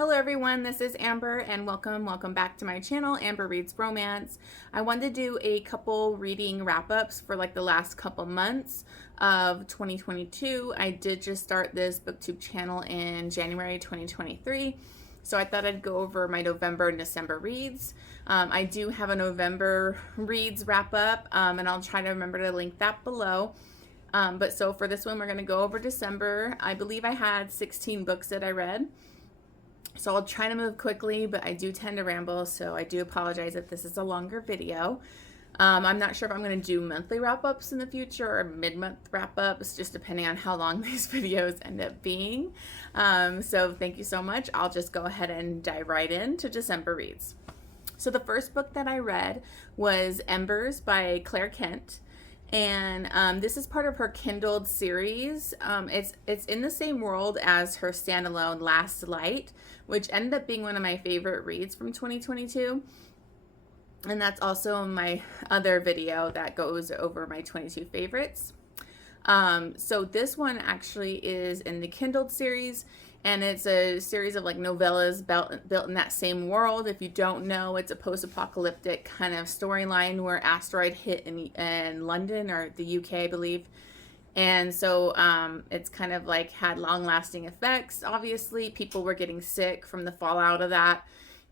Hello everyone, this is Amber and welcome back to my channel, Amber Reads Romance. I wanted to do a couple reading wrap-ups for like the last couple months of 2022. I did just start this booktube channel in January 2023, so I thought I'd go over my November and December reads. I do have a November reads wrap-up and I'll try to remember to link that below. But so for this one, we're going to go over December. I believe I had 16 books that I read. So I'll try to move quickly, but I do tend to ramble, so I do apologize if this is a longer video. I'm not sure if I'm going to do monthly wrap-ups in the future or mid-month wrap-ups, just depending on how long these videos end up being. So thank you so much. I'll just go ahead and dive right into December reads. So the first book that I read was Embers by Claire Kent. And this is part of her Kindled series. It's in the same world as her standalone Last Light, which ended up being one of my favorite reads from 2022. And that's also my other video that goes over my 22 favorites. So this one actually is in the Kindled series, and it's a series of like novellas built in that same world. If you don't know, it's a post-apocalyptic kind of storyline where asteroid hit in London or the UK, I believe. And so it's kind of like had long-lasting effects. Obviously, people were getting sick from the fallout of that,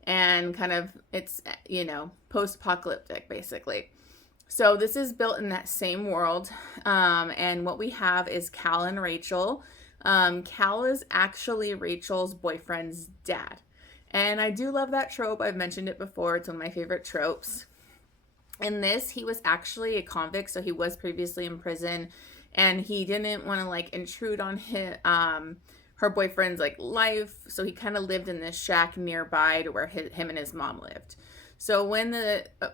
and kind of it's, you know, post-apocalyptic basically. So this is built in that same world, and what we have is Cal and Rachel. Cal is actually Rachel's boyfriend's dad, and I do love that trope. I've mentioned it before. It's one of my favorite tropes. In this, he was actually a convict, so he was previously in prison, and he didn't want to like intrude on her boyfriend's like life, so he kind of lived in this shack nearby to where him and his mom lived. So when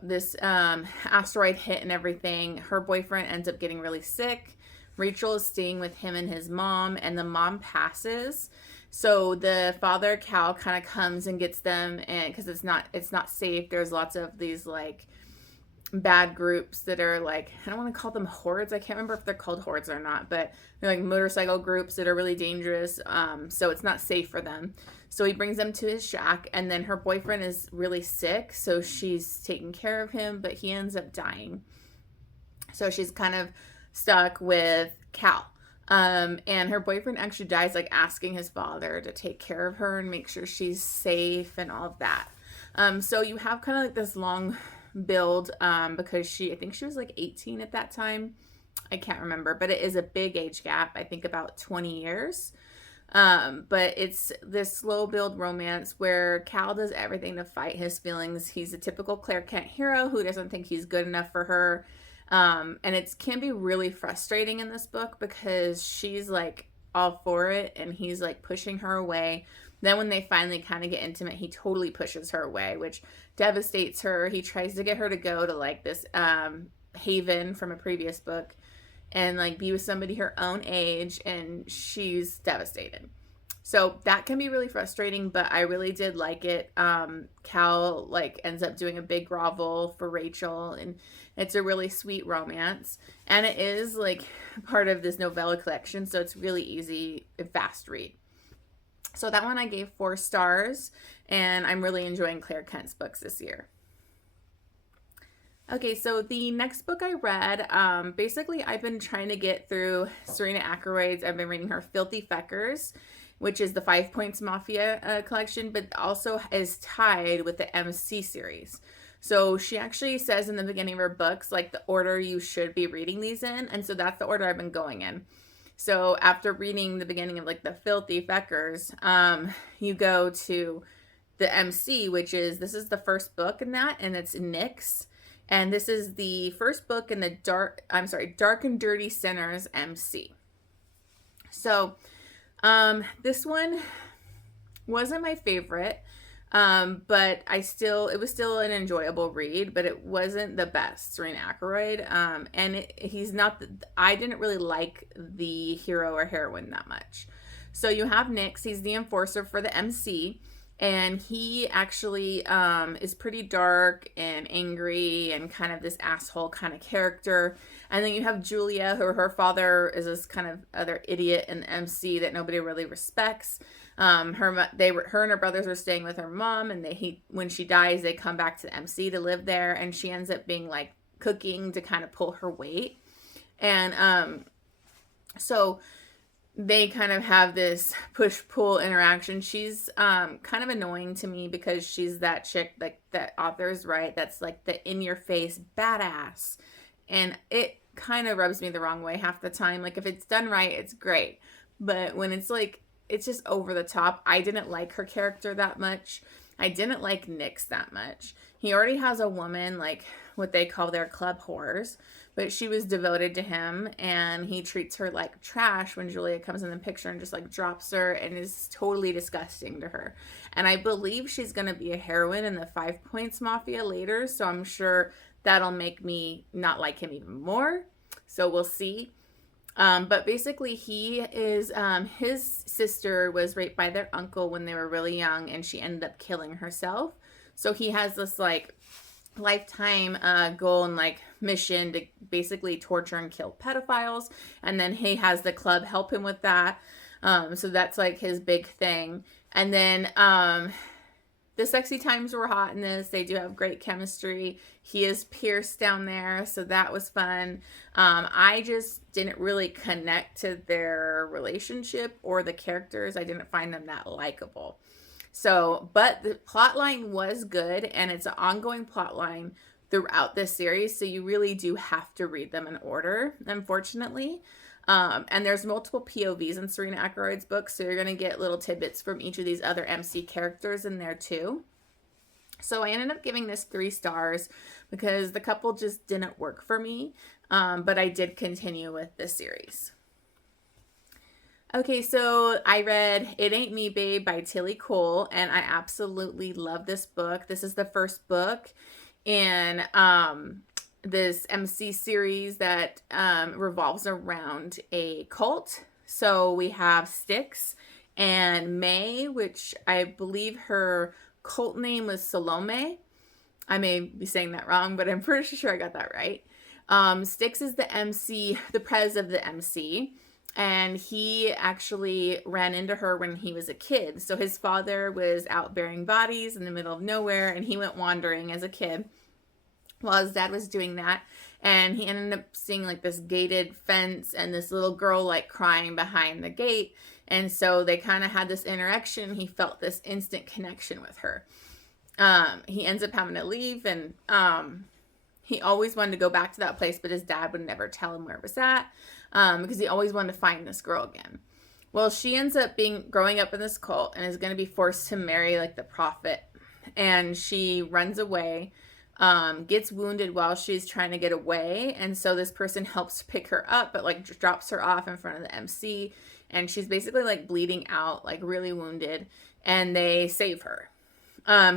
this asteroid hit and everything, her boyfriend ends up getting really sick. Rachel is staying with him and his mom, and the mom passes. So the father, Cal, kind of comes and gets them, and because it's not safe. There's lots of these like bad groups that are like, I don't want to call them hordes. I can't remember if they're called hordes or not, but they're like motorcycle groups that are really dangerous. So it's not safe for them. So he brings them to his shack, and then her boyfriend is really sick, so she's taking care of him, but he ends up dying. So she's kind of stuck with Cal. And her boyfriend actually dies like asking his father to take care of her and make sure she's safe and all of that. So you have kind of like this long build because I think she was like 18 at that time. I can't remember, but it is a big age gap. I think about 20 years. But it's this slow build romance where Cal does everything to fight his feelings. He's a typical Claire Kent hero who doesn't think he's good enough for her. And it can be really frustrating in this book because she's like all for it and he's like pushing her away. Then when they finally kind of get intimate, he totally pushes her away, which devastates her. He tries to get her to go to like this haven from a previous book and like be with somebody her own age, and she's devastated. So that can be really frustrating, but I really did like it. Cal like ends up doing a big grovel for Rachel, and it's a really sweet romance. And it is like part of this novella collection, so it's really easy, fast read. So that one I gave 4 stars, and I'm really enjoying Claire Kent's books this year. Okay, so the next book I read, basically I've been trying to get through Serena Akeroyd's, I've been reading her Filthy Feckers, which is the 5 Points Mafia collection, but also is tied with the MC series. So she actually says in the beginning of her books, like the order you should be reading these in, and so that's the order I've been going in. So after reading the beginning of like the Filthy Feckers, you go to the MC, this is the first book in that, and it's Nyx. And this is the first book in the Dark and Dirty Sinners MC. So this one wasn't my favorite, but it was still an enjoyable read, but it wasn't the best Serena Akeroyd. And I didn't really like the hero or heroine that much. So you have Nyx, he's the enforcer for the MC, And he actually is pretty dark and angry and kind of this asshole kind of character. And then you have Julia, who her father is this kind of other idiot in the MC that nobody really respects. Her and her brothers are staying with her mom, and when she dies, they come back to the MC to live there, and she ends up being like cooking to kind of pull her weight. And so they kind of have this push-pull interaction. She's kind of annoying to me because she's that chick, like that author's right, that's like the in-your-face badass. And it kind of rubs me the wrong way half the time. Like, if it's done right, it's great. But when it's like, it's just over the top. I didn't like her character that much. I didn't like Nick's that much. He already has a woman, like what they call their club whores, but she was devoted to him, and he treats her like trash when Julia comes in the picture and just like drops her and is totally disgusting to her. And I believe she's going to be a heroine in the 5 Points Mafia later, so I'm sure that'll make me not like him even more. So we'll see. But basically he is, his sister was raped by their uncle when they were really young, and she ended up killing herself. So he has this like lifetime goal and like mission to basically torture and kill pedophiles, and then he has the club help him with that. So that's like his big thing. And then the sexy times were hot in this. They do have great chemistry. He is Pierce down there, so that was fun. I just didn't really connect to their relationship or the characters. I didn't find them that likable. So, but the plot line was good, and it's an ongoing plot line throughout this series, so you really do have to read them in order, unfortunately. And there's multiple POVs in Serena Akeroyd's book, so you're going to get little tidbits from each of these other MC characters in there too. So I ended up giving this 3 stars because the couple just didn't work for me, but I did continue with this series. Okay, so I read It Ain't Me, Babe by Tillie, and I absolutely love this book. This is the first book in this MC series that revolves around a cult. So we have Styx and May, which I believe her cult name was Salome. I may be saying that wrong, but I'm pretty sure I got that right. Styx is the MC, the prez of the MC. And he actually ran into her when he was a kid. So his father was out burying bodies in the middle of nowhere, and he went wandering as a kid while his dad was doing that. And he ended up seeing like this gated fence and this little girl like crying behind the gate. And so they kind of had this interaction. He felt this instant connection with her. He ends up having to leave, and he always wanted to go back to that place, but his dad would never tell him where it was at. Because he always wanted to find this girl again. Well, she ends up growing up in this cult and is going to be forced to marry like the prophet. And she runs away, gets wounded while she's trying to get away. And so this person helps pick her up, but like drops her off in front of the MC. And she's basically like bleeding out, like really wounded. And they save her.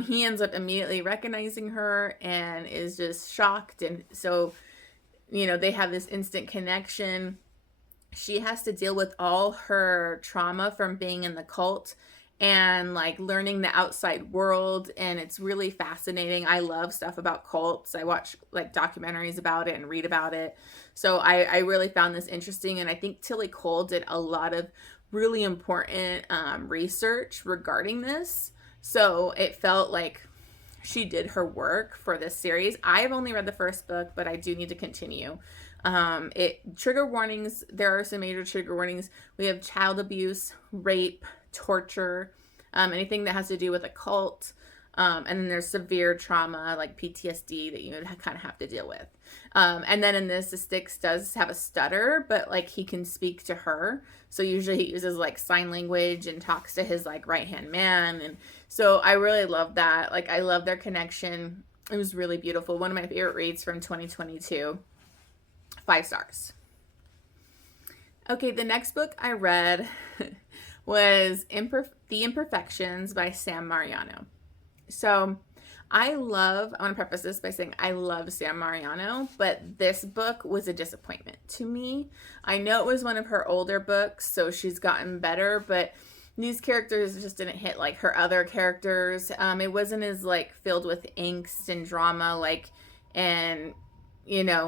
He ends up immediately recognizing her and is just shocked. And so, you know, they have this instant connection. She has to deal with all her trauma from being in the cult and like learning the outside world, and it's really fascinating. I love stuff about cults. I watch like documentaries about it and read about it. So I really found this interesting, and I think Tillie did a lot of really important research regarding this. So it felt like she did her work for this series. I've only read the first book, but I do need to continue. Trigger warnings. There are some major trigger warnings. We have child abuse, rape, torture, anything that has to do with a cult. And then there's severe trauma like PTSD that you kind of have to deal with. And then in this, the Styx does have a stutter, but like he can speak to her. So usually he uses like sign language and talks to his like right-hand man. And so I really love that. Like I love their connection. It was really beautiful. One of my favorite reads from 2022. 5 stars. Okay, the next book I read was The Imperfections by Sam Mariano. So I want to preface this by saying I love Sam Mariano, but this book was a disappointment to me. I know it was one of her older books, so she's gotten better, but these characters just didn't hit like her other characters. It wasn't as like filled with angst and drama, like, and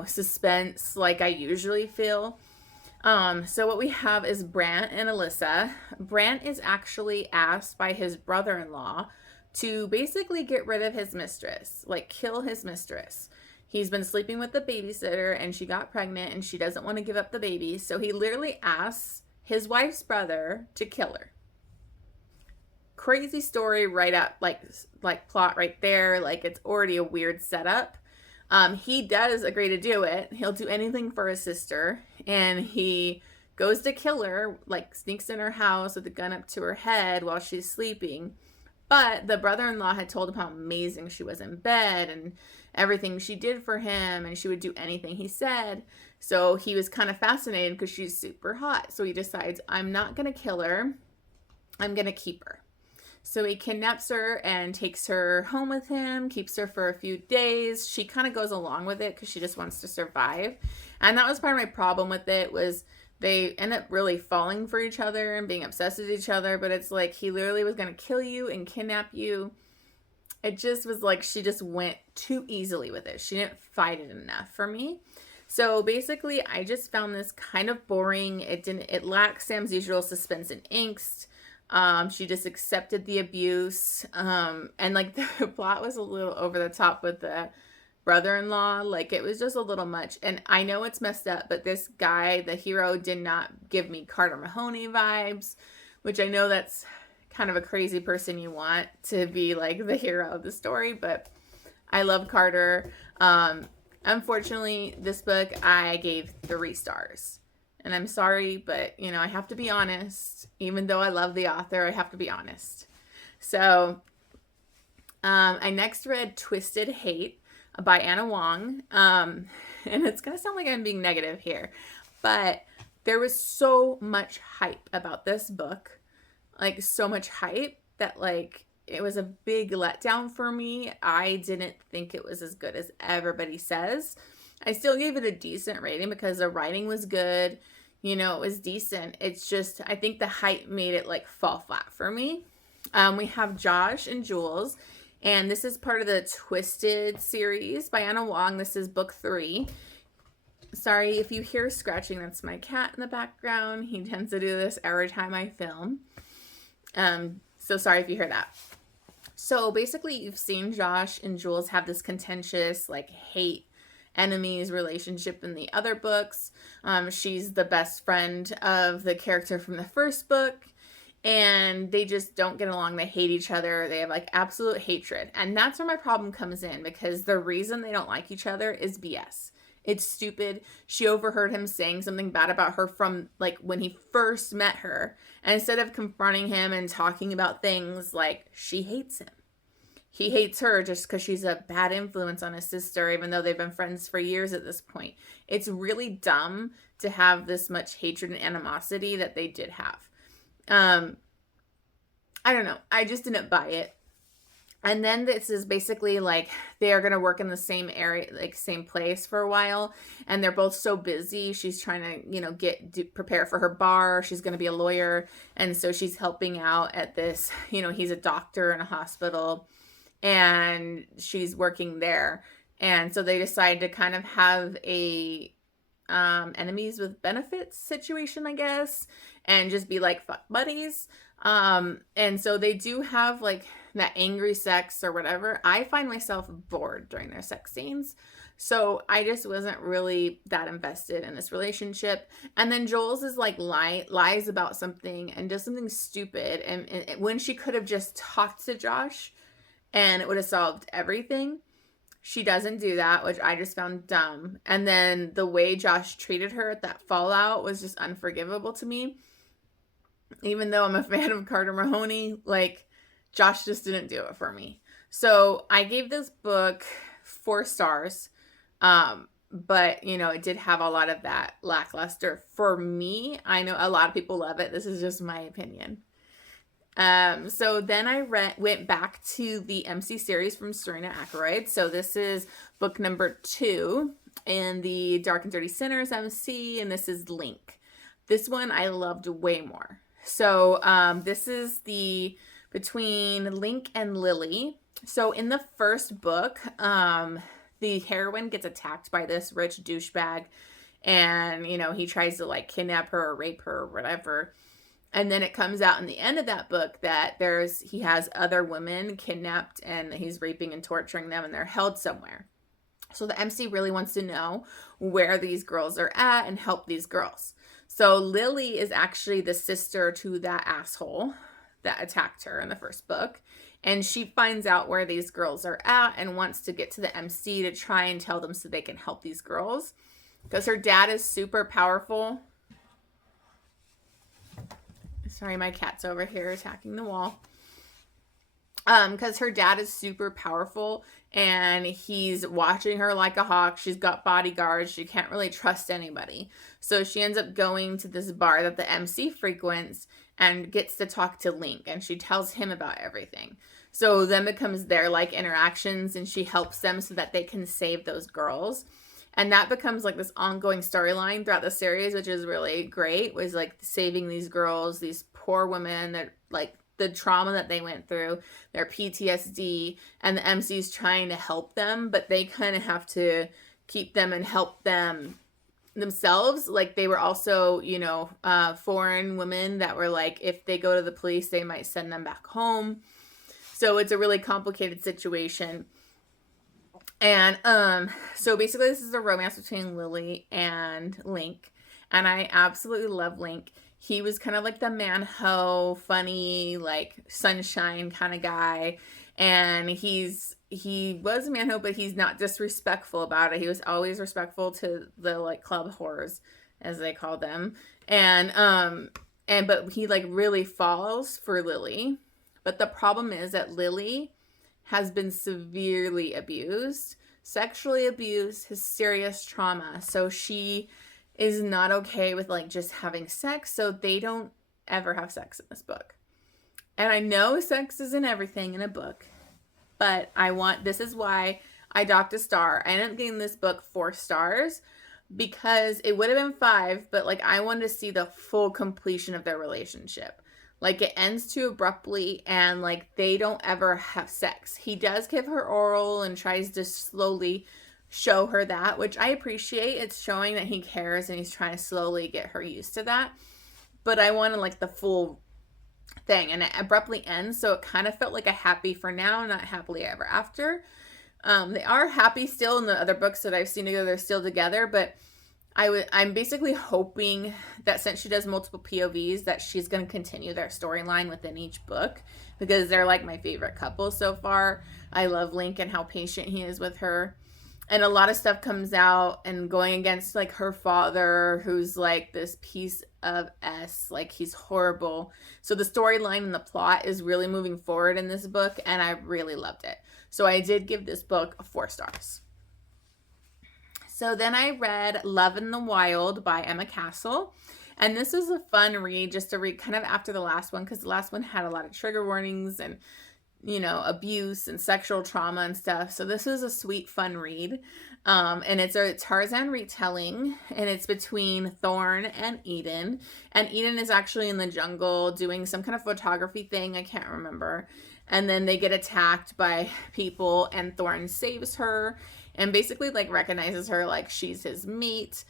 suspense like I usually feel. So what we have is Brant and Alyssa. Brant is actually asked by his brother-in-law to basically get rid of his mistress, like kill his mistress. He's been sleeping with the babysitter and she got pregnant and she doesn't want to give up the baby. So he literally asks his wife's brother to kill her. Crazy story right up, like plot right there. Like, it's already a weird setup. He does agree to do it. He'll do anything for his sister, and he goes to kill her, like sneaks in her house with a gun up to her head while she's sleeping. But the brother-in-law had told him how amazing she was in bed and everything she did for him, and she would do anything he said. So he was kind of fascinated because she's super hot. So he decides, I'm not going to kill her. I'm going to keep her. So he kidnaps her and takes her home with him, keeps her for a few days. She kind of goes along with it because she just wants to survive. And that was part of my problem with it, was they end up really falling for each other and being obsessed with each other. But it's like he literally was going to kill you and kidnap you. It just was like she just went too easily with it. She didn't fight it enough for me. So basically, I just found this kind of boring. It lacks Sam's usual suspense and angst. She just accepted the abuse. And like the plot was a little over the top with the brother-in-law. Like, it was just a little much. And I know it's messed up, but this guy, the hero, did not give me Carter Mahoney vibes, which I know that's kind of a crazy person you want to be like the hero of the story, but I love Carter. Unfortunately, this book I gave 3 stars. And I'm sorry, but, I have to be honest. Even though I love the author, I have to be honest. So, I next read Twisted Hate by Anna Huang. And it's going to sound like I'm being negative here. But there was so much hype about this book. Like, so much hype that, like, it was a big letdown for me. I didn't think it was as good as everybody says. I still gave it a decent rating because the writing was good. It was decent. It's just, I think the hype made it like fall flat for me. We have Josh and Jules, and this is part of the Twisted series by Anna Huang. This is book 3. Sorry if you hear scratching, that's my cat in the background. He tends to do this every time I film. So sorry if you hear that. So basically, you've seen Josh and Jules have this contentious, like, hate enemies relationship in the other books. She's the best friend of the character from the first book, and they just don't get along. They hate each other. They have, like, absolute hatred. And that's where my problem comes in, because the reason they don't like each other is BS. It's stupid. She overheard him saying something bad about her from, like, when he first met her. And instead of confronting him and talking about things, like, she hates him. He hates her just because she's a bad influence on his sister, even though they've been friends for years at this point. It's really dumb to have this much hatred and animosity that they did have. I don't know. I just didn't buy it. And then this is basically like they are going to work in the same area, like same place for a while. And they're both so busy. She's trying to, prepare for her bar. She's going to be a lawyer. And so she's helping out at this, he's a doctor in a hospital and she's working there. And so they decide to kind of have a enemies with benefits situation, I guess, and just be like fuck buddies. And so they do have like that angry sex or whatever. I find myself bored during their sex scenes. So I just wasn't really that invested in this relationship. And then Jules is like lies about something and does something stupid. And when she could have just talked to Josh and it would have solved everything, she doesn't do that, which I just found dumb. And then the way Josh treated her at that fallout was just unforgivable to me. Even though I'm a fan of Carter Mahoney, like, Josh just didn't do it for me. So I gave this book 4 stars. But, it did have a lot of that lackluster for me. I know a lot of people love it. This is just my opinion. So then I went back to the MC series from Serena Akeroyd. So this is book number 2 in the Dark and Dirty Sinners MC, and this is Link. This one I loved way more. So this is between Link and Lily. So in the first book, the heroine gets attacked by this rich douchebag, and he tries to like kidnap her or rape her or whatever. And then it comes out in the end of that book that he has other women kidnapped and he's raping and torturing them and they're held somewhere. So the MC really wants to know where these girls are at and help these girls. So Lily is actually the sister to that asshole that attacked her in the first book. And she finds out where these girls are at and wants to get to the MC to try and tell them so they can help these girls. Because her dad is super powerful. Sorry, my cat's over here attacking the wall. Because her dad is super powerful and he's watching her like a hawk. She's got bodyguards. She can't really trust anybody. So she ends up going to this bar that the MC frequents and gets to talk to Link, and she tells him about everything. So then becomes their like interactions, and she helps them so that they can save those girls. And that becomes like this ongoing storyline throughout the series, which is really great, was like saving these girls, these poor women that like the trauma that they went through, their PTSD, and the MC's trying to help them, but they kind of have to keep them and help them themselves. Like they were also, foreign women that were like, if they go to the police, they might send them back home. So it's a really complicated situation. And so basically this is a romance between Lily and Link, and I absolutely love Link. He was kind of like the man-ho, funny, like sunshine kind of guy, and he was a man-ho, but he's not disrespectful about it. He was always respectful to the like club whores, as they call them, but he like really falls for Lily. But the problem is that Lily has been severely abused, sexually abused, has serious trauma. So she is not okay with like just having sex. So they don't ever have sex in this book. And I know sex isn't everything in a book, but this is why I docked a star. I ended up giving this book 4 stars because it would have been 5, but like I wanted to see the full completion of their relationship. Like it ends too abruptly and like they don't ever have sex. He does give her oral and tries to slowly show her that, which I appreciate. It's showing that he cares and he's trying to slowly get her used to that. But I wanted like the full thing, and it abruptly ends. So it kind of felt like a happy for now, not happily ever after. They are happy still in the other books that I've seen together. They're still together, but I'm basically hoping that since she does multiple POVs that she's going to continue their storyline within each book, because they're like my favorite couple so far. I love Link and how patient he is with her. And a lot of stuff comes out and going against like her father, who's like this piece of like he's horrible. So the storyline and the plot is really moving forward in this book, and I really loved it. So I did give this book 4 stars. So then I read Love in the Wild by Emma Castle. And this was a fun read just to read kind of after the last one, because the last one had a lot of trigger warnings and, abuse and sexual trauma and stuff. So this was a sweet, fun read. And it's a Tarzan retelling, and it's between Thorn and Eden. And Eden is actually in the jungle doing some kind of photography thing. I can't remember. And then they get attacked by people, and Thorn saves her and basically like recognizes her like she's his mate.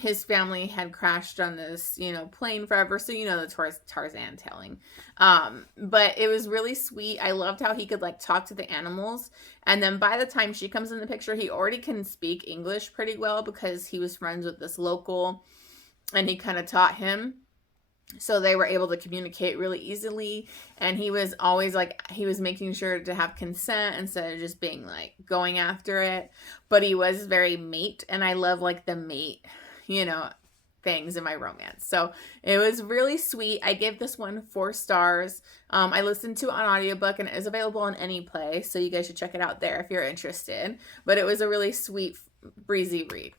His family had crashed on this, plane forever. So, the Tarzan telling. But it was really sweet. I loved how he could like talk to the animals. And then by the time she comes in the picture, he already can speak English pretty well because he was friends with this local and he kind of taught him. So they were able to communicate really easily, and he was always like, he was making sure to have consent instead of just being like going after it, but he was very mate, and I love like the mate, things in my romance. So it was really sweet. I gave this one 4 stars. I listened to it on audiobook, and it is available on any place, so you guys should check it out there if you're interested, but it was a really sweet, breezy read.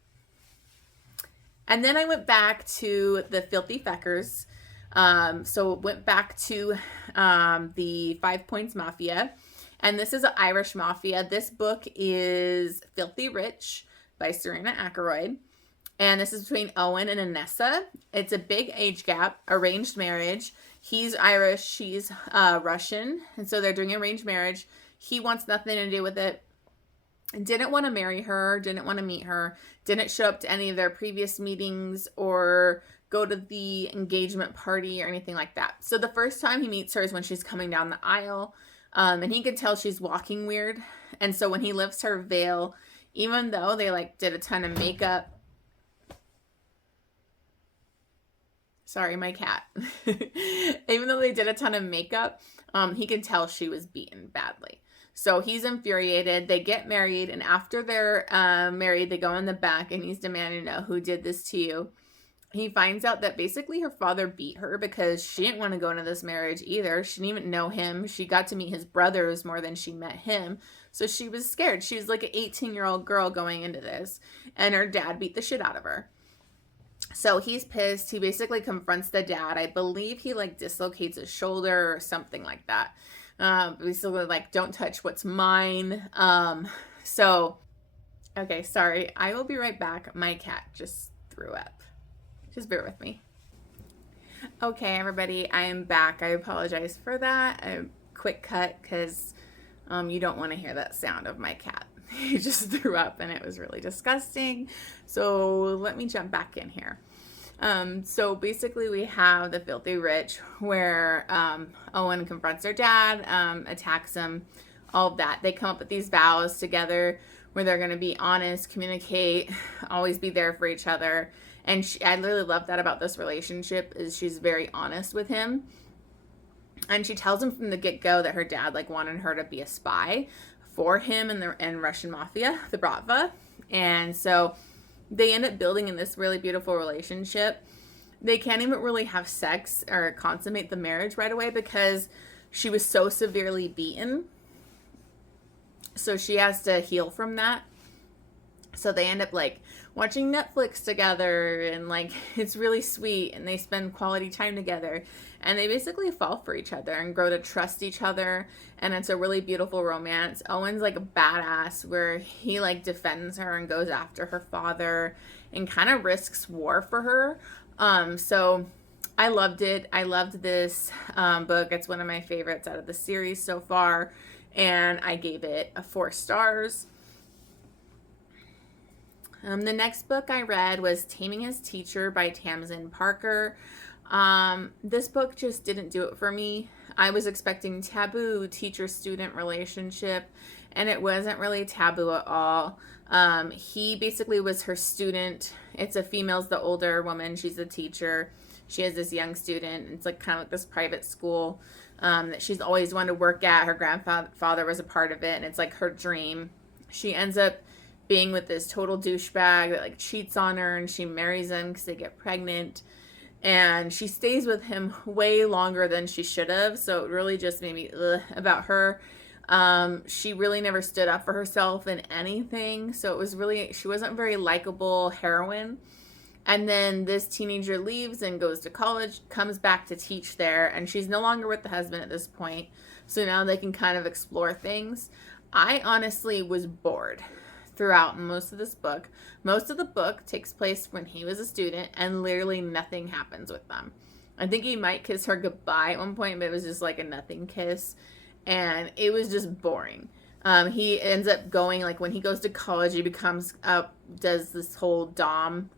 And then I went back to the Filthy Feckers. So went back to the 5 Points Mafia, and this is an Irish mafia. This book is Filthy Rich by Serena Akeroyd, And this is between Owen and Anessa. It's a big age gap, arranged marriage. He's Irish, she's Russian, and so they're doing arranged marriage. He wants nothing to do with it. Didn't want to marry her, didn't want to meet her, didn't show up to any of their previous meetings or go to the engagement party or anything like that. So the first time he meets her is when she's coming down the aisle, and he can tell she's walking weird. And so when he lifts her veil, even though they like did a ton of makeup, sorry, my cat. Even though they did a ton of makeup, he can tell she was beaten badly. So he's infuriated. They get married, and after they're married, they go in the back, and he's demanding to know who did this to you. He finds out that basically her father beat her because she didn't want to go into this marriage either. She didn't even know him. She got to meet his brothers more than she met him. So she was scared. She was like an 18-year-old girl going into this, and her dad beat the shit out of her. So he's pissed. He basically confronts the dad. I believe he like dislocates his shoulder or something like that. Basically like, don't touch what's mine. Okay, sorry. I will be right back. My cat just threw up. Just bear with me. Okay, everybody, I am back. I apologize for that. A quick cut because you don't want to hear that sound of my cat. He just threw up and it was really disgusting. So let me jump back in here. So basically we have the Filthy Rich where Owen confronts her dad, attacks him, all of that. They come up with these vows together where they're going to be honest, communicate, always be there for each other. And I really love that about this relationship is she's very honest with him. And she tells him from the get-go that her dad like wanted her to be a spy for him and Russian mafia, the Bratva. And so they end up building in this really beautiful relationship. They can't even really have sex or consummate the marriage right away because she was so severely beaten. So she has to heal from that. So they end up like watching Netflix together and like it's really sweet and they spend quality time together and they basically fall for each other and grow to trust each other, and it's a really beautiful romance. Owen's like a badass where he like defends her and goes after her father and kind of risks war for her. So I loved it. I loved this book. It's one of my favorites out of the series so far, and I gave it 4 stars. The next book I read was Taming His Teacher by Tamsen Parker. This book just didn't do it for me. I was expecting taboo teacher-student relationship, and it wasn't really taboo at all. He basically was her student. It's a female's the older woman. She's a teacher. She has this young student. It's like kind of like this private school that she's always wanted to work at. Her grandfather was a part of it, and it's like her dream. She ends up being with this total douchebag that like cheats on her, and she marries him because they get pregnant, and she stays with him way longer than she should have. So it really just made me about her. She really never stood up for herself in anything, so it was really, she wasn't a very likable heroine. And then this teenager leaves and goes to college, comes back to teach there, and she's no longer with the husband at this point, so now they can kind of explore things. I honestly was bored throughout most of this book. Most of the book takes place when he was a student, and literally nothing happens with them. I think he might kiss her goodbye at one point, but it was just like a nothing kiss, and it was just boring. He ends up going, like when he goes to college, he becomes does this whole dom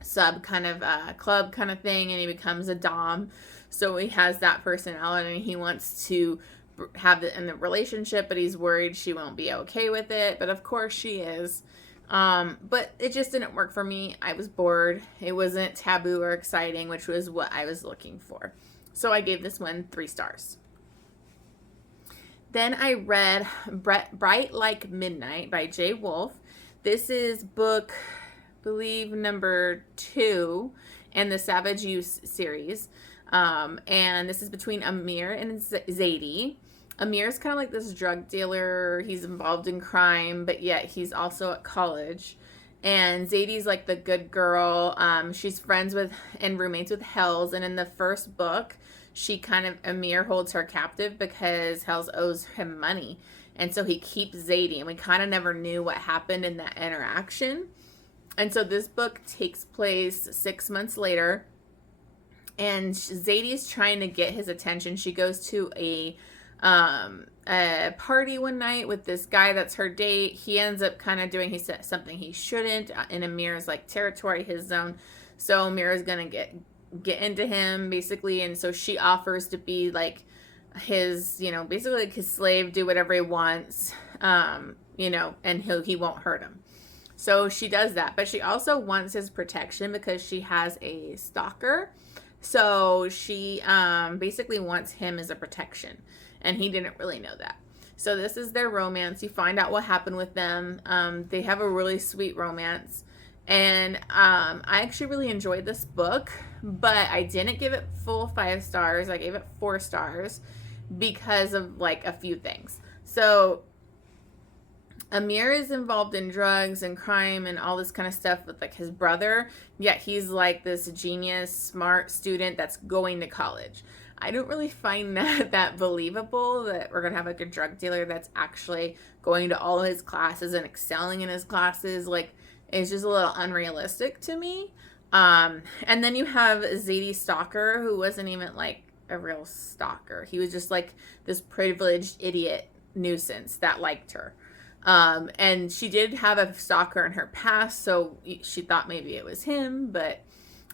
sub kind of club kind of thing, and he becomes a dom. So he has that personality, and he wants to have it in the relationship, but he's worried she won't be okay with it. But of course she is. But it just didn't work for me. I was bored. It wasn't taboo or exciting, which was what I was looking for. So I gave this one 3 stars. Then I read Bright Like Midnight by J. Wolfe. This is book, I believe, number 2 in the Savage Use series. And this is between Amir and Zadie. Amir's kind of like this drug dealer. He's involved in crime, but yet he's also at college. And Zadie's like the good girl. She's friends with and roommates with Hells. And in the first book, Amir holds her captive because Hells owes him money. And so he keeps Zadie. And we kind of never knew what happened in that interaction. And so this book takes place 6 months later, and Zadie's trying to get his attention. She goes to a party one night with this guy that's her date. He ends up kind of doing something he shouldn't in Amir's like territory, his zone. So Amir's gonna get into him basically, and so she offers to be like his, you know, basically like his slave, do whatever he wants, you know, and he won't hurt him. So she does that, but she also wants his protection because she has a stalker. So she basically wants him as a protection, and he didn't really know that. So this is their romance. You find out what happened with them. They have a really sweet romance, and I actually really enjoyed this book, but I didn't give it full 5 stars. I gave it 4 stars because of like a few things. So Amir is involved in drugs and crime and all this kind of stuff with like his brother, yet he's like this genius, smart student that's going to college. I don't really find that believable, that we're going to have like a drug dealer that's actually going to all of his classes and excelling in his classes. Like, it's just a little unrealistic to me. And then you have Zadie Stalker, who wasn't even like a real stalker. He was just like this privileged idiot nuisance that liked her. And she did have a stalker in her past, so she thought maybe it was him, but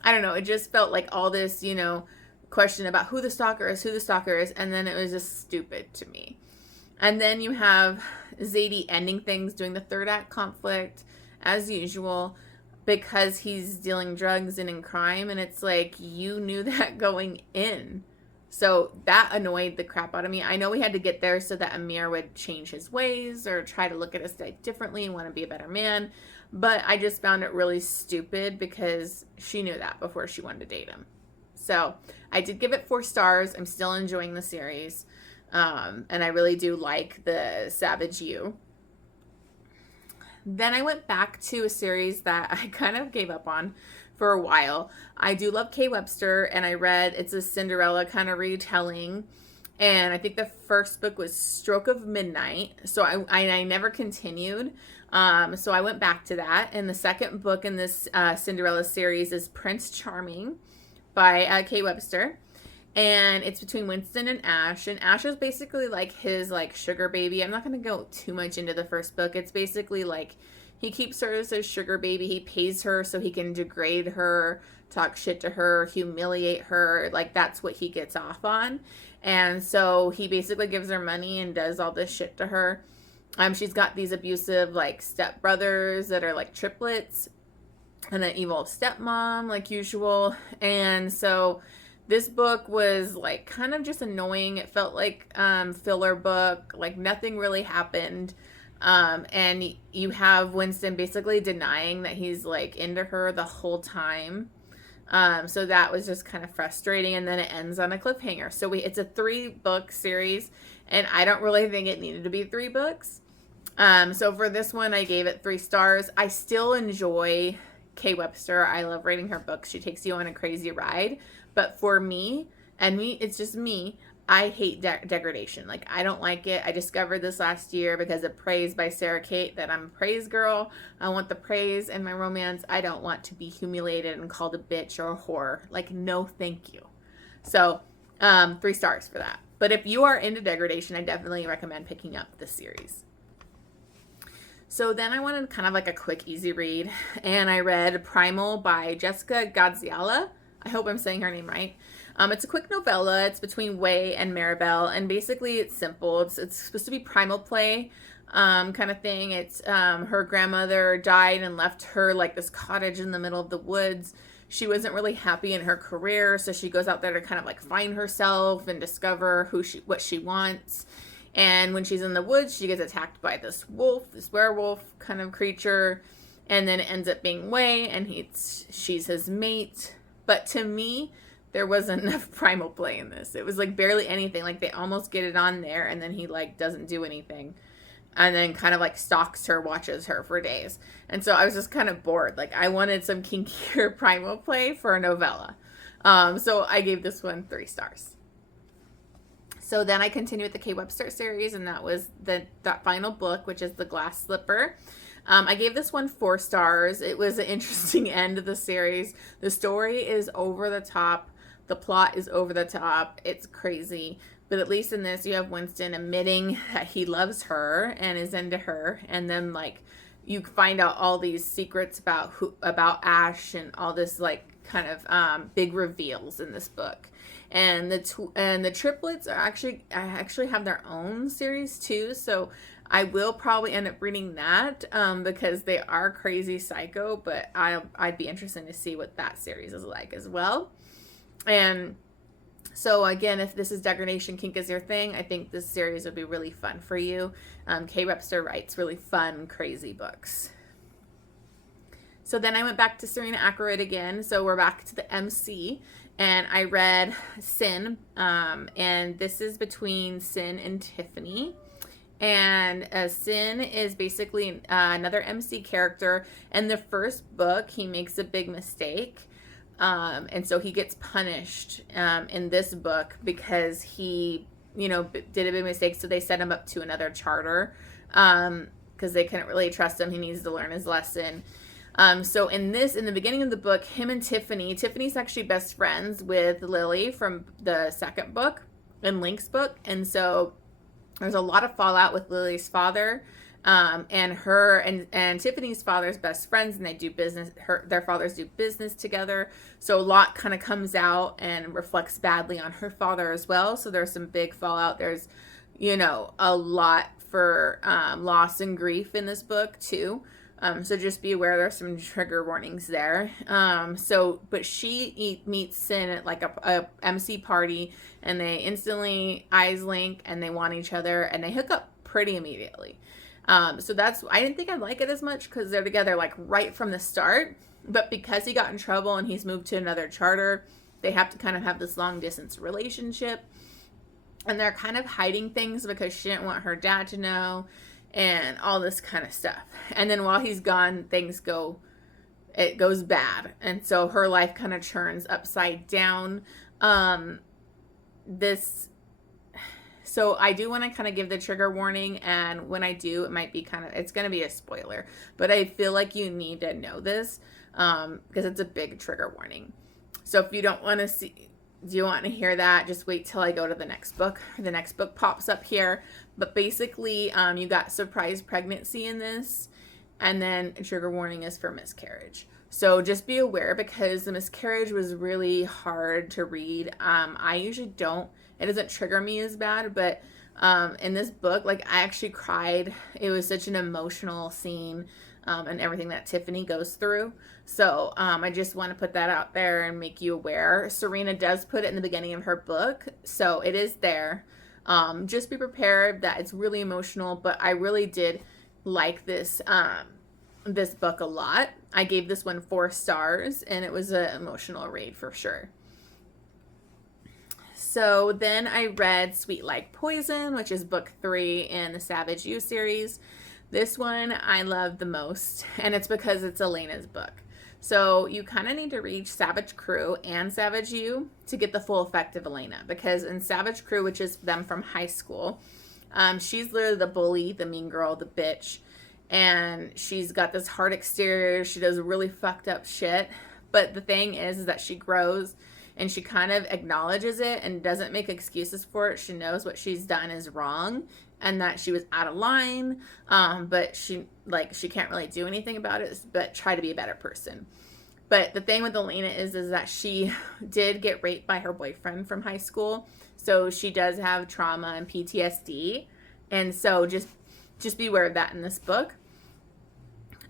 I don't know. It just felt like all this, you know, question about who the stalker is, and then it was just stupid to me. And then you have Zadie ending things, doing the 3rd act conflict, as usual, because he's dealing drugs and in crime, and it's like, you knew that going in. So that annoyed the crap out of me. I know we had to get there so that Amir would change his ways or try to look at his life differently and want to be a better man. But I just found it really stupid because she knew that before she wanted to date him. So I did give it 4 stars. I'm still enjoying the series. And I really do like the Savage You. Then I went back to a series that I kind of gave up on for a while. I do love Webster, and I read, it's a Cinderella kind of retelling, and I think the first book was Stroke of Midnight, so I never continued, so I went back to that. And the second book in this Cinderella series is Prince Charming by Webster, and it's between Winston and Ash is basically like his like sugar baby. I'm not going to go too much into the first book. It's basically like he keeps her as his sugar baby. He pays her so he can degrade her, talk shit to her, humiliate her. Like, that's what he gets off on. And so he basically gives her money and does all this shit to her. She's got these abusive, like, stepbrothers that are, like, triplets. And an evil stepmom, like usual. And so this book was, like, kind of just annoying. It felt like filler book. Like, nothing really happened. And you have Winston basically denying that he's like into her the whole time. So that was just kind of frustrating. And then it ends on a cliffhanger. So it's a 3-book series, and I don't really think it needed to be 3 books. So for this one, I gave it 3 stars. I still enjoy Webster. I love reading her books. She takes you on a crazy ride. But for me, it's just me, I hate degradation. Like, I don't like it. I discovered this last year because of Praise by Sarah Kate, that I'm a praise girl. I want the praise in my romance. I don't want to be humiliated and called a bitch or a whore. Like, no thank you. So 3 stars for that. But if you are into degradation, I definitely recommend picking up this series. So then I wanted kind of like a quick, easy read, and I read Primal by Jessica Gadziala. I hope I'm saying her name right. It's a quick novella. It's between Wei and Maribel, and basically it's simple. It's supposed to be primal play kind of thing. It's her grandmother died and left her like this cottage in the middle of the woods. She wasn't really happy in her career, so she goes out there to kind of like find herself and discover what she wants. And when she's in the woods, she gets attacked by this werewolf kind of creature, and then it ends up being Wei, and she's his mate. But to me, there wasn't enough primal play in this. It was like barely anything. Like, they almost get it on there, and then he like doesn't do anything, and then kind of like stalks her, watches her for days. And so I was just kind of bored. Like, I wanted some kinkier primal play for a novella. So I gave this one 3 stars. So then I continued with the Webster series, and that was that final book, which is The Glass Slipper. I gave this one 4 stars. It was an interesting end of the series. The story is over the top. The plot is over the top. It's crazy. But at least in this, you have Winston admitting that he loves her and is into her. And then, like, you find out all these secrets about Ash and all this, like, kind of big reveals in this book. And the triplets are actually have their own series too, so I will probably end up reading that because they are crazy psycho, but I'd be interested to see what that series is like as well. And so again, if this is degradation kink is your thing, I think this series would be really fun for you. Webster writes really fun, crazy books. So then I went back to Serena Akeroyd again. So we're back to the MC, and I read Sin, and this is between Sin and Tiffany. And Sin is basically another MC character. In the first book, he makes a big mistake, and so he gets punished in this book because he, did a big mistake. So they set him up to another charter because they couldn't really trust him. He needs to learn his lesson. So in the beginning of the book, him and Tiffany's actually best friends with Lily from the second book and Link's book. And so there's a lot of fallout with Lily's father, and her and Tiffany's father's best friends, and they do business, their fathers do business together. So a lot kind of comes out and reflects badly on her father as well. So there's some big fallout. There's, a lot for loss and grief in this book too. So just be aware there's some trigger warnings there. But she meets Sin at like a MC party, and they instantly eyes link and they want each other and they hook up pretty immediately. I didn't think I'd like it as much because they're together like right from the start, but because he got in trouble and he's moved to another charter, they have to kind of have this long distance relationship, and they're kind of hiding things because she didn't want her dad to know, and all this kind of stuff. And then while he's gone, it goes bad. And so her life kind of churns upside down. So I do want to kind of give the trigger warning. And when I do, it's going to be a spoiler, but I feel like you need to know this, because it's a big trigger warning. So if you don't want to do you want to hear that, just wait till I go to the next book. The next book pops up here. But basically, you got surprise pregnancy in this, and then a trigger warning is for miscarriage. So just be aware, because the miscarriage was really hard to read. I usually it doesn't trigger me as bad, but in this book, like, I actually cried. It was such an emotional scene, and everything that Tiffany goes through. So I just want to put that out there and make you aware. Serena does put it in the beginning of her book, so it is there. Just be prepared that it's really emotional, but I really did like this book a lot. I gave this one 4 stars, and it was an emotional read for sure. So then I read Sweet Like Poison, which is book 3 in the Savage You series. This one I love the most, and it's because it's Elena's book. So you kind of need to read Savage Crew and Savage You to get the full effect of Elena, because in Savage Crew, which is them from high school, she's literally the bully, the mean girl, the bitch, and she's got this hard exterior. She does really fucked up shit, but the thing is that she grows and she kind of acknowledges it and doesn't make excuses for it. She knows what she's done is wrong and that she was out of line, but she can't really do anything about it, but try to be a better person. But the thing with Elena is that she did get raped by her boyfriend from high school, so she does have trauma and PTSD, and so just beware of that in this book.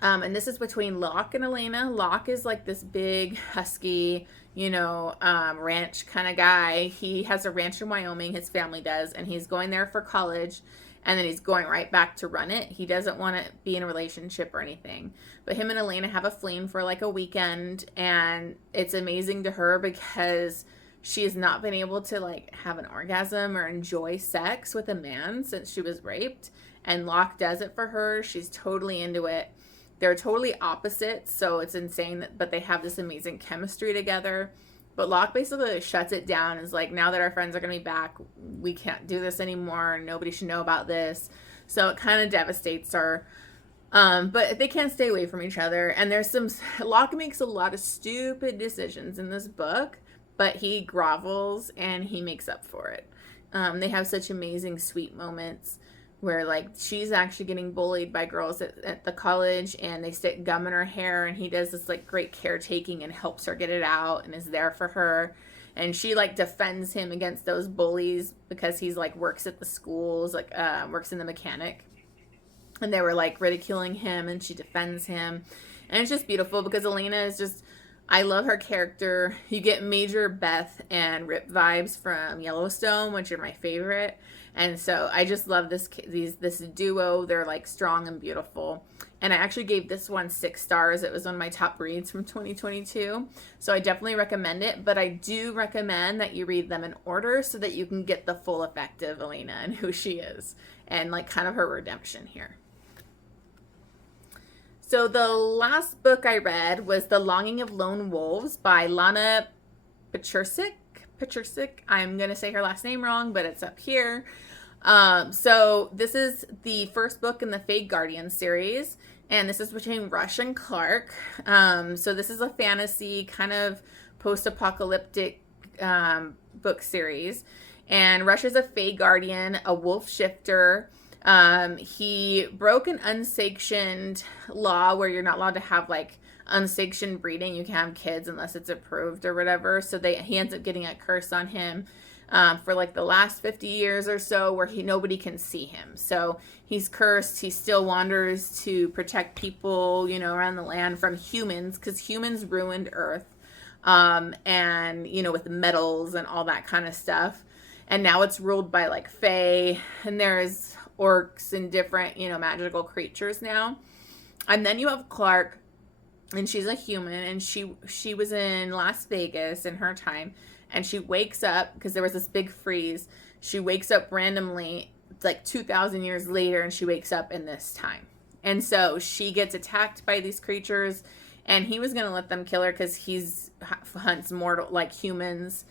And this is between Locke and Elena. Locke is like this big, husky, ranch kind of guy. He has a ranch in Wyoming, his family does, and he's going there for college, and then he's going right back to run it. He doesn't want to be in a relationship or anything. But him and Elena have a fling for like a weekend, and it's amazing to her because she has not been able to like have an orgasm or enjoy sex with a man since she was raped. And Locke does it for her. She's totally into it. They're totally opposites, so it's insane, but they have this amazing chemistry together. But Locke basically shuts it down and is like, now that our friends are going to be back, we can't do this anymore. Nobody should know about this. So it kind of devastates her. But they can't stay away from each other. And Locke makes a lot of stupid decisions in this book, but he grovels and he makes up for it. They have such amazing, sweet moments where, like, she's actually getting bullied by girls at the college, and they stick gum in her hair, and he does this, like, great caretaking and helps her get it out and is there for her. And she, like, defends him against those bullies because he's, like, works at the schools, like, works in the mechanic. And they were, like, ridiculing him, and she defends him. And it's just beautiful because Elena is just, I love her character. You get major Beth and Rip vibes from Yellowstone, which are my favorite. And so I just love this duo. They're, like, strong and beautiful. And I actually gave this one 6 stars. It was one of my top reads from 2022. So I definitely recommend it. But I do recommend that you read them in order so that you can get the full effect of Elena and who she is. And, like, kind of her redemption here. So the last book I read was The Longing of Lone Wolves by Lana Pechercyk. I'm going to say her last name wrong, but it's up here. So this is the first book in the Fade Guardian series, and this is between Rush and Clark. So this is a fantasy kind of post-apocalyptic book series, and Rush is a Fade Guardian, a wolf shifter. He broke an unsanctioned law where you're not allowed to have, like, unsanctioned breeding. You can't have kids unless it's approved or whatever. So he ends up getting a curse on him for, like, the last 50 years or so, where nobody can see him. So he's cursed. He still wanders to protect people, you know, around the land from humans, because humans ruined Earth, and, you know, with metals and all that kind of stuff. And now it's ruled by, like, fae, and there's orcs and different, you know, magical creatures now. And then you have Clark, and she's a human, and she was in Las Vegas in her time, and she wakes up because there was this big freeze. She wakes up randomly, like 2,000 years later, and she wakes up in this time. And so she gets attacked by these creatures, and he was going to let them kill her because he's hunts mortal, like, humans.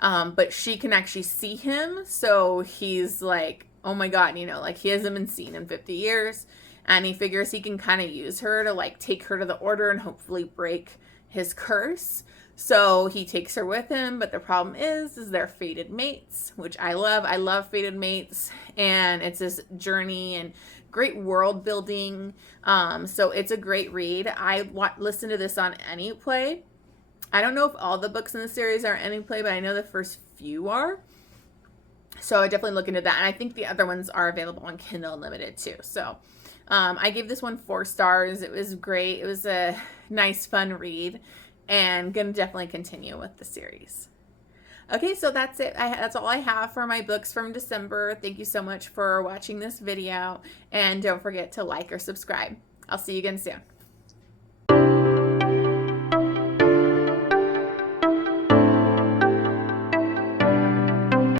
But she can actually see him, so he's like, oh my god, you know, like, he hasn't been seen in 50 years. And he figures he can kind of use her to, like, take her to the order and hopefully break his curse. So he takes her with him, but the problem is they're fated mates, which I love. I love fated mates, and it's this journey and great world building. So it's a great read. I listen to this on Anyplay. I don't know if all the books in the series are Anyplay, but I know the first few are. So I definitely look into that. And I think the other ones are available on Kindle Unlimited too. So I gave this one 4 stars. It was great. It was a nice, fun read, and going to definitely continue with the series. Okay, so that's it. That's all I have for my books from December. Thank you so much for watching this video, and don't forget to like or subscribe. I'll see you again soon.